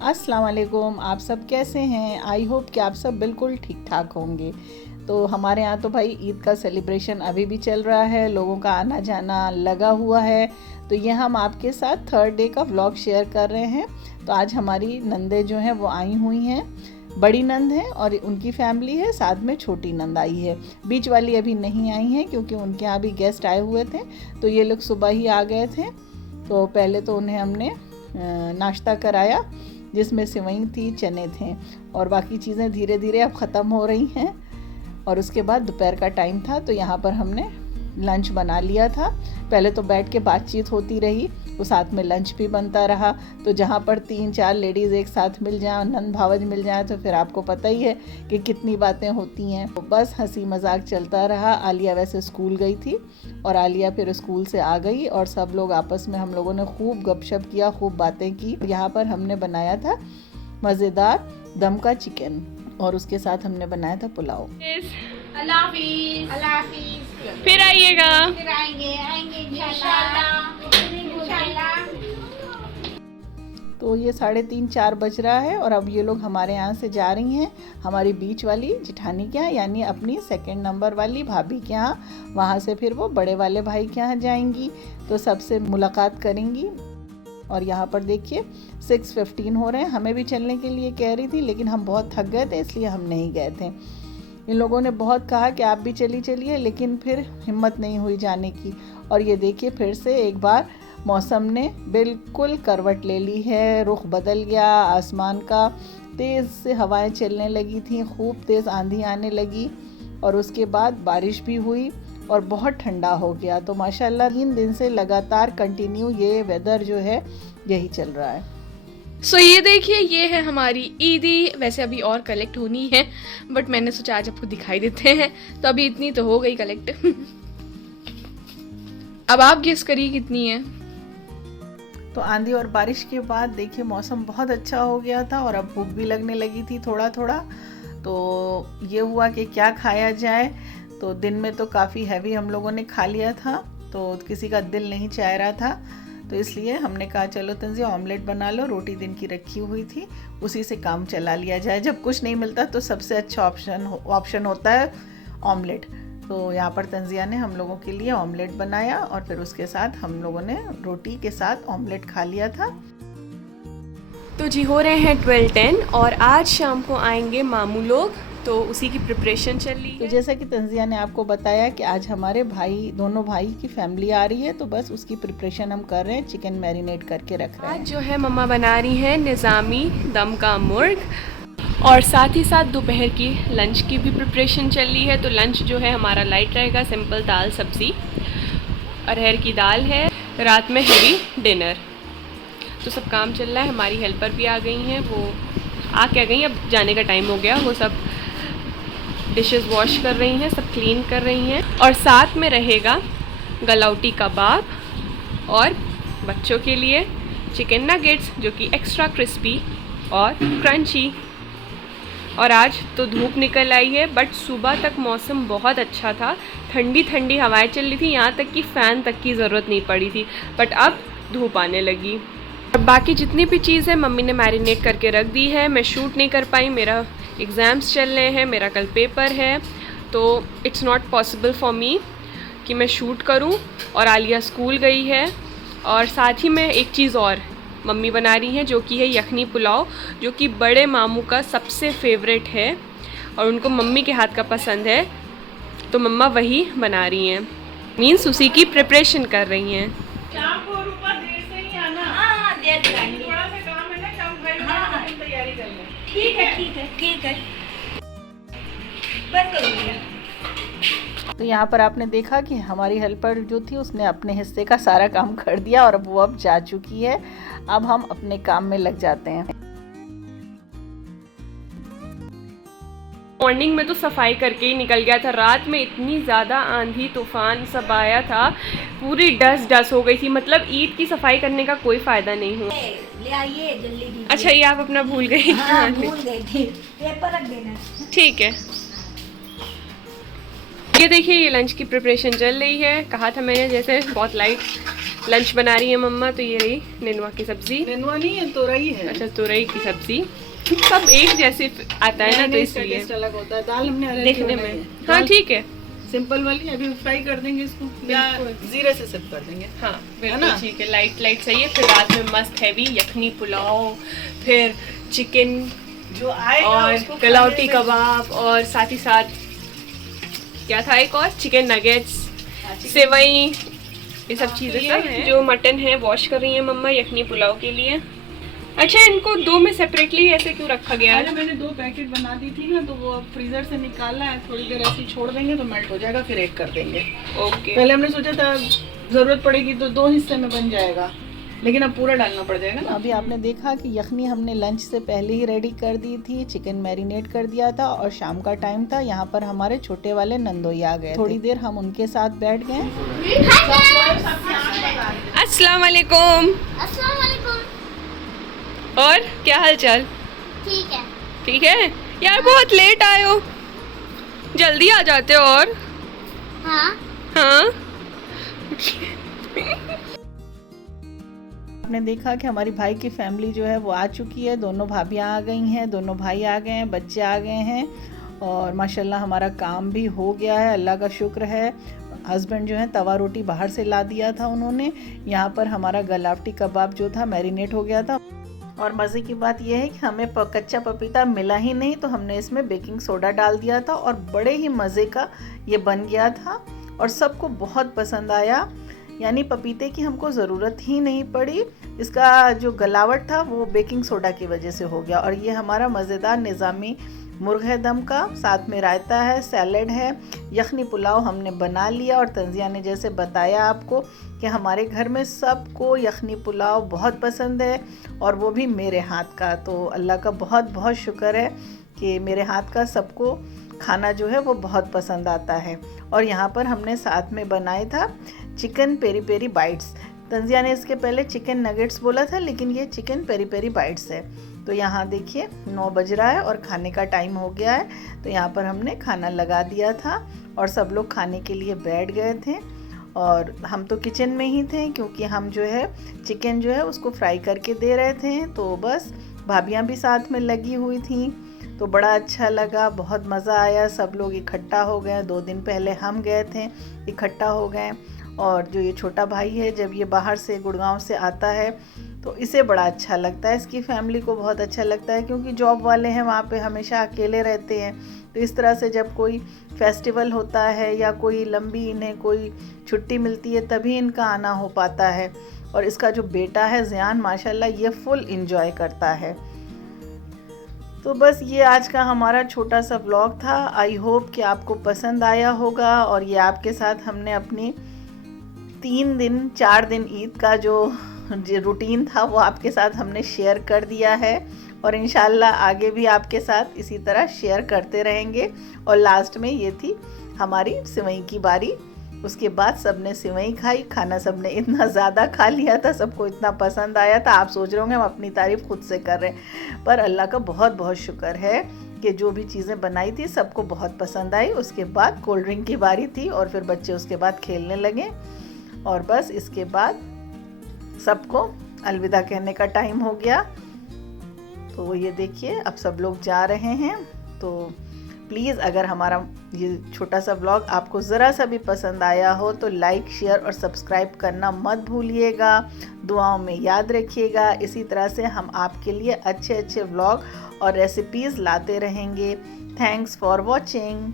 अस्सलाम वालेकुम। आप सब कैसे हैं? आई होप कि आप सब बिल्कुल ठीक ठाक होंगे। तो हमारे यहाँ तो भाई ईद का सेलिब्रेशन अभी भी चल रहा है, लोगों का आना जाना लगा हुआ है। तो ये हम आपके साथ थर्ड डे का व्लॉग शेयर कर रहे हैं। तो आज हमारी नंदे जो हैं वो आई हुई हैं। बड़ी नंद है और उनकी फैमिली है, साथ में छोटी नंद आई है। बीच वाली अभी नहीं आई हैं क्योंकि उनके यहाँ भी गेस्ट आए हुए थे, तो ये लोग सुबह ही आ गए थे। तो पहले तो उन्हें हमने नाश्ता कराया जिसमें सेवई थी, चने थे और बाकी चीज़ें धीरे धीरे अब ख़त्म हो रही हैं। और उसके बाद दोपहर का टाइम था तो यहाँ पर हमने लंच बना लिया था। पहले तो बैठ के बातचीत होती रही, तो साथ में लंच भी बनता रहा। तो जहाँ पर 3-4 लेडीज़ एक साथ मिल जाएं, नंद भावज मिल जाए, तो फिर आपको पता ही है कि कितनी बातें होती हैं। तो बस हंसी मजाक चलता रहा। आलिया वैसे स्कूल गई थी और आलिया फिर स्कूल से आ गई और सब लोग आपस में हम लोगों ने खूब गपशप किया, खूब बातें की। यहाँ पर हमने बनाया था मज़ेदार दम का चिकन और उसके साथ हमने बनाया था पुलाव। अल्लाह हाफिज़। अल्लाह हाफिज़। फिर आइएगा। फिर आएंगे इंशाल्लाह। तो ये 3:30-4 बज रहा है और अब ये लोग हमारे यहाँ से जा रही हैं हमारी बीच वाली जिठानी के यहाँ, यानी अपनी 2nd नंबर वाली भाभी के यहाँ। वहाँ से फिर वो बड़े वाले भाई के यहाँ जाएंगी, तो सबसे मुलाकात करेंगी। और यहाँ पर देखिए 6:15 हो रहे हैं। हमें भी चलने के लिए कह रही थी, लेकिन हम बहुत थक गए थे इसलिए हम नहीं गए थे। इन लोगों ने बहुत कहा कि आप भी चलिए, लेकिन फिर हिम्मत नहीं हुई जाने की। और ये देखिए फिर से एक बार मौसम ने बिल्कुल करवट ले ली है, रुख बदल गया आसमान का। तेज़ से हवाएं चलने लगी थी, खूब तेज़ आंधी आने लगी और उसके बाद बारिश भी हुई और बहुत ठंडा हो गया। तो माशाल्लाह 3 दिन से लगातार कंटिन्यू ये वेदर जो है यही चल रहा है। सो ये देखिए, ये है हमारी ईदी। वैसे अभी और कलेक्ट होनी है, बट मैंने सोचा आज आपको दिखाई देते हैं। तो अभी इतनी तो हो गई कलेक्ट। अब आप गेस करिए कितनी है। तो आंधी और बारिश के बाद देखिए मौसम बहुत अच्छा हो गया था और अब भूख भी लगने लगी थी थोड़ा थोड़ा। तो ये हुआ कि क्या खाया जाए। तो दिन में तो काफ़ी हैवी हम लोगों ने खा लिया था, तो किसी का दिल नहीं चाह रहा था। तो इसलिए हमने कहा चलो तंज़िया ऑमलेट बना लो, रोटी दिन की रखी हुई थी, उसी से काम चला लिया जाए। जब कुछ नहीं मिलता तो सबसे अच्छा ऑप्शन होता है ऑमलेट। तो यहाँ पर तंज़िया ने हम लोगों के लिए ऑमलेट बनाया और फिर उसके साथ हम लोगों ने रोटी के साथ ऑमलेट खा लिया था। तो जी हो रहे हैं 12:10 और आज शाम को आएंगे मामू लोग, तो उसी की प्रिपरेशन चल रही है। तो जैसा कि तंज़िया ने आपको बताया कि आज हमारे दोनों भाई की फैमिली आ रही है, तो बस उसकी प्रिपरेशन हम कर रहे हैं। चिकन मैरिनेट करके रख रहे हैं। आज जो है मम्मा बना रही हैं निज़ामी दम का मुर्ग और साथ ही साथ दोपहर की लंच की भी प्रिपरेशन चल रही है। तो लंच जो है हमारा लाइट रहेगा, सिंपल दाल सब्ज़ी, अरहर की दाल है। रात में हैवी डिनर। तो सब काम चल रहा है। हमारी हेल्पर भी आ गई हैं, वो आ क्या गई, अब जाने का टाइम हो गया। वो सब डिशेस वॉश कर रही हैं, सब क्लीन कर रही हैं। और साथ में रहेगा गलौटी कबाब और बच्चों के लिए चिकन नगेट्स, जो कि एक्स्ट्रा क्रिस्पी और क्रंची। और आज तो धूप निकल आई है, बट सुबह तक मौसम बहुत अच्छा था, ठंडी ठंडी हवाएं चल रही थी, यहाँ तक कि फ़ैन तक की ज़रूरत नहीं पड़ी थी। बट अब धूप आने लगी। अब बाकी जितनी भी चीज़ है मम्मी ने मैरिनेट करके रख दी है। मैं शूट नहीं कर पाई, मेरा एग्ज़ाम्स चल रहे हैं, मेरा कल पेपर है, तो it's not possible for me कि मैं शूट करूं। और आलिया स्कूल गई है। और साथ ही में एक चीज़ और मम्मी बना रही हैं, जो कि है यखनी पुलाव, जो कि बड़े मामू का सबसे फेवरेट है और उनको मम्मी के हाथ का पसंद है। तो मम्मा वही बना रही हैं, मीन्स उसी की प्रिपरेशन कर रही हैं। थोड़ा सा काम है ना, कम तैयारी कर ले। ठीक है। बस करूँगी। तो यहाँ पर आपने देखा कि हमारी हेल्पर जो थी उसने अपने हिस्से का सारा काम कर दिया और वो अब जा चुकी है। अब हम अपने काम में लग जाते हैं। मॉर्निंग में तो सफाई करके ही निकल गया था। रात में इतनी ज़्यादा आंधी तूफान सब आया था, पूरी डस्ट हो गई थी। मतलब ईद की सफाई करने का कोई फ़ायदा नहीं हुआ। ले आइए जल्दी दीजिए। अच्छा, ये आप अपना भूल गई? हाँ, भूल गई थी। पेपर रख देना। ठीक है। ये देखिए, ये लंच की प्रिपरेशन चल रही है। कहा था मैंने जैसे बहुत लाइट लंच बना रही है मम्मा। तो ये रही नेनुआ की सब्जी। नेनुआ नहीं है, तोरई है। अच्छा, तुरई की सब्जी। सब एक जैसे आता है ना, तो इसलिए टेस्ट अलग होता है। दाल हमने अरहर की देखने बनाई में। है। हाँ ठीक है, सिंपल वाली। अभी फ्राई कर देंगे इसको या जीरे से सिर्फ कर देंगे। हाँ है बिल्कुल ना? ठीक है, लाइट लाइट सही है। फिर रात में मस्त हैवी यखनी पुलाव, फिर चिकन जो आएगा और उसको कलौटी खाने में- कबाब, और साथ ही साथ क्या था एक और, चिकन नगेट्स, सेवई, ये सब चीज़ें सब हैं। जो मटन है वॉश कर रही है मम्मा यखनी पुलाव के लिए। अच्छा, इनको दो में सेपरेटली ऐसे क्यों रखा गया है? अरे मैंने 2 पैकेट बना दी थी ना, तो वो अब फ्रीजर से निकालना है। थोड़ी देर ऐसे ही छोड़ देंगे तो मेल्ट हो जाएगा, फिर एक कर देंगे। ओके। पहले हमने सोचा था ज़रूरत पड़ेगी तो 2 हिस्से में बन जाएगा, लेकिन अब पूरा डालना पड़ जाएगा ना। अभी आपने देखा कि यखनी हमने लंच से पहले ही रेडी कर दी थी, चिकन मैरिनेट कर दिया था और शाम का टाइम था। यहाँ पर हमारे छोटे वाले नंदोई आ गए। थोड़ी देर हम उनके साथ बैठ गए। अस्सलाम वालेकुम। अस्सलाम वालेकुम। और क्या हाल चाल? ठीक है। ठीक है यार, बहुत लेट आए हो, जल्दी आ जाते हो। और हाँ। हाँ आपने देखा कि हमारी भाई की फैमिली जो है वो आ चुकी है। दोनों भाभियाँ आ गई हैं, दोनों भाई आ गए हैं, बच्चे आ गए हैं और माशाल्लाह हमारा काम भी हो गया है, अल्लाह का शुक्र है। हस्बैंड जो है तवा रोटी बाहर से ला दिया था उन्होंने। यहाँ पर हमारा गलावटी कबाब जो था मैरिनेट हो गया था। और मज़े की बात यह है कि हमें कच्चा पपीता मिला ही नहीं, तो हमने इसमें बेकिंग सोडा डाल दिया था और बड़े ही मज़े का ये बन गया था और सबको बहुत पसंद आया। यानी पपीते की हमको ज़रूरत ही नहीं पड़ी, इसका जो गलावट था वो बेकिंग सोडा की वजह से हो गया। और ये हमारा मज़ेदार निज़ामी मुर्ग है दम का, साथ में रायता है, सैलड है, यखनी पुलाव हमने बना लिया। और तंजिया ने जैसे बताया आपको कि हमारे घर में सबको यखनी पुलाव बहुत पसंद है और वो भी मेरे हाथ का। तो अल्लाह का बहुत बहुत शुक्र है कि मेरे हाथ का सबको खाना जो है वो बहुत पसंद आता है। और यहाँ पर हमने साथ में बनाया था चिकन पेरी पेरी बाइट्स। तंजिया ने इसके पहले चिकन नगेट्स बोला था, लेकिन ये चिकन पेरी पेरी बाइट्स है। तो यहाँ देखिए 9 बज रहा है और खाने का टाइम हो गया है। तो यहाँ पर हमने खाना लगा दिया था और सब लोग खाने के लिए बैठ गए थे। और हम तो किचन में ही थे क्योंकि हम जो है चिकन जो है उसको फ्राई करके दे रहे थे। तो बस भाभियाँ भी साथ में लगी हुई थी, तो बड़ा अच्छा लगा, बहुत मज़ा आया। सब लोग इकट्ठा हो गए। 2 दिन पहले हम गए थे, इकट्ठा हो गए। और जो ये छोटा भाई है, जब ये बाहर से गुड़गांव से आता है तो इसे बड़ा अच्छा लगता है, इसकी फैमिली को बहुत अच्छा लगता है क्योंकि जॉब वाले हैं वहाँ पे, हमेशा अकेले रहते हैं। तो इस तरह से जब कोई फेस्टिवल होता है या कोई लंबी इन्हें कोई छुट्टी मिलती है तभी इनका आना हो पाता है। और इसका जो बेटा है ज़ियान, माशाल्लाह ये फुल इंजॉय करता है। तो बस ये आज का हमारा छोटा सा व्लॉग था। आई होप कि आपको पसंद आया होगा। और ये आपके साथ हमने अपनी 4 दिन ईद का जो रूटीन था वो आपके साथ हमने शेयर कर दिया है और इंशाल्लाह आगे भी आपके साथ इसी तरह शेयर करते रहेंगे। और लास्ट में ये थी हमारी सिवई की बारी। उसके बाद सबने सिवई खाई, खाना सबने इतना ज़्यादा खा लिया था, सबको इतना पसंद आया था। आप सोच रहे होंगे हम अपनी तारीफ़ खुद से कर रहे हैं, पर अल्लाह का बहुत बहुत शुक्र है कि जो भी चीज़ें बनाई थी सबको बहुत पसंद आई। उसके बाद कोल्ड ड्रिंक की बारी थी और फिर बच्चे उसके बाद खेलने लगे और बस इसके बाद सबको अलविदा कहने का टाइम हो गया। तो ये देखिए अब सब लोग जा रहे हैं। तो प्लीज़ अगर हमारा ये छोटा सा व्लॉग आपको ज़रा सा भी पसंद आया हो तो लाइक, शेयर और सब्सक्राइब करना मत भूलिएगा। दुआओं में याद रखिएगा। इसी तरह से हम आपके लिए अच्छे अच्छे व्लॉग और रेसिपीज़ लाते रहेंगे। Thanks for watching.